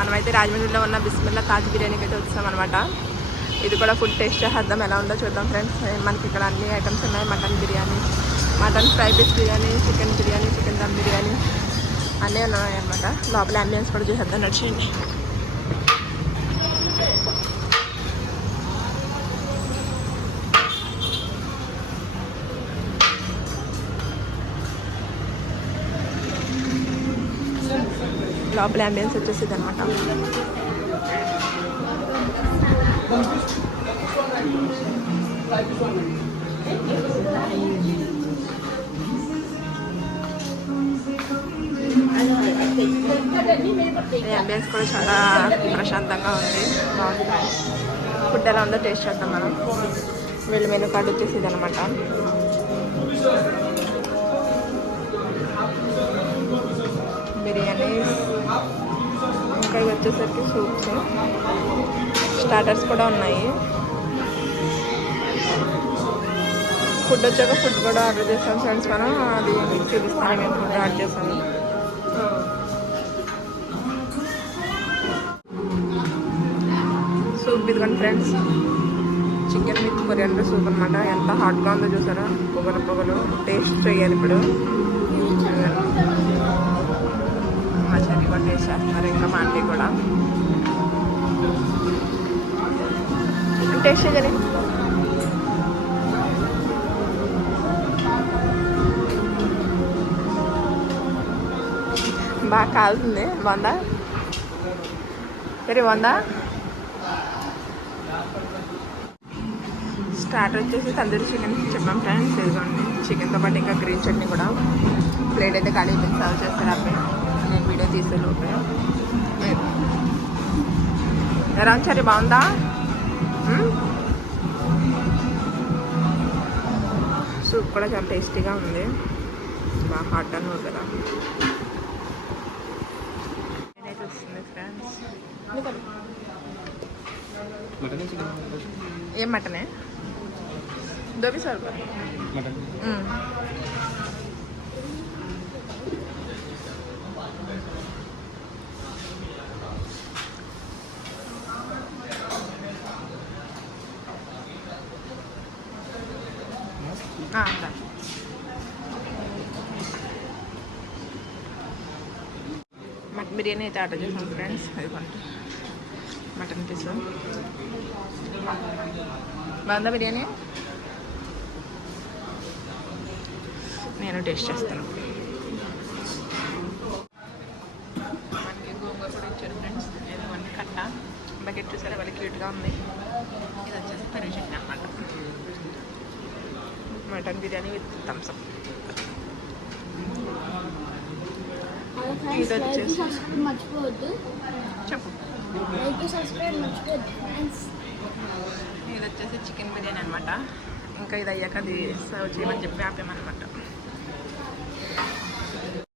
మనమైతే రాజమండ్రిలో ఉన్న బిస్మిల్లా తాజ్ బిర్యానీకి అయితే వచ్చామన్నమాట. ఇది కూడా ఫుడ్ టేస్ట్ చేద్దాం ఎలా ఉందో చూద్దాం ఫ్రెండ్స్ మనకి ఇక్కడ అన్ని ఐటమ్స్ ఉన్నాయి. Mutton biryani mutton fry piece biryani chicken biryani chicken dum biryani అన్నీ ఉన్నాయి అన్నమాట లోపల అంబియన్స్ కూడా చూసేద్దాం. నడిచేయండి. లోపల అంబియన్స్ వచ్చేసింది అనమాట. అంబియన్స్ కూడా చాలా ప్రశాంతంగా ఉంది. బాగుంది. ఫుడ్ ఎలా ఉందో టేస్ట్ చేద్దాం మనం. వీళ్ళ మెనూ కార్డు వచ్చేసింది అనమాట. బిర్యానీ ఇక్కడ వచ్చేసరికి సూప్స్ స్టార్టర్స్ కూడా ఉన్నాయి. ఫుడ్ వచ్చాక ఫుడ్ కూడా ఆర్డర్ చేసాం ఫ్రెండ్స్ మనం అది చూపిస్తాను నేను ఫుడ్ ఆర్డర్ చేశాను సూప్ ఇదిగోండి friends chicken with coriander soup అనమాట ఎంత హాట్గా ఉందో చూసారా? పొగలు పొగలు. టేస్ట్ చేయాలి ఇప్పుడు. మా చెల్లి చేస్తున్నారు ఇంకా మా అన్నీ కూడా. టేస్ట్ కదా బాగా కాలుతుంది. వంద? సరే వంద? స్టార్ట్ వచ్చేసి తందూరి చికెన్ చెప్పాం ఫ్రెండ్స్. ఇదిగోండి చికెన్తో పాటు ఇంకా గ్రీన్ చట్నీ కూడా. ప్లేట్ అయితే ఖాళీ సర్వ్ చేస్తారు? అబ్బాయి నేను వీడియో తీసే లోపే రాంచారి బాగుందా? సూప్ కూడా చాలా టేస్టీగా ఉంది. బాగా హాట్ అని ఉంది కదా. నేనైతే వస్తుంది ఫ్రెండ్స్. మటన్? చికెన్ ఏం మటనే. దోబి సార్ మటన్ మటన్ బిర్యానీ అయితే ఆర్డర్ చేసాం ఫ్రెండ్స్. అదిగోండి మటన్ పీస్. బాగుందా బిర్యానీ? నేను టేస్ట్ చేస్తాను. మనకి గోంగూర కూడా ఇచ్చారు ఫ్రెండ్స్. ఇదిగోండి కట్ట. బకెట్ చూసారా? వాళ్ళకి క్యూట్గా ఉంది. ఇది వచ్చేసి పెరుగు చట్నీ అన్నమాట. మటన్ బిర్యానీ విత్ థమ్స్అప్ ఇది వచ్చేసి చెప్పు. ఇది వచ్చేసి చికెన్ బిర్యానీ అనమాట ఇంకా ఇది అయ్యాక అది సర్వ్ చేయమని చెప్పి ఆపామన్నమాట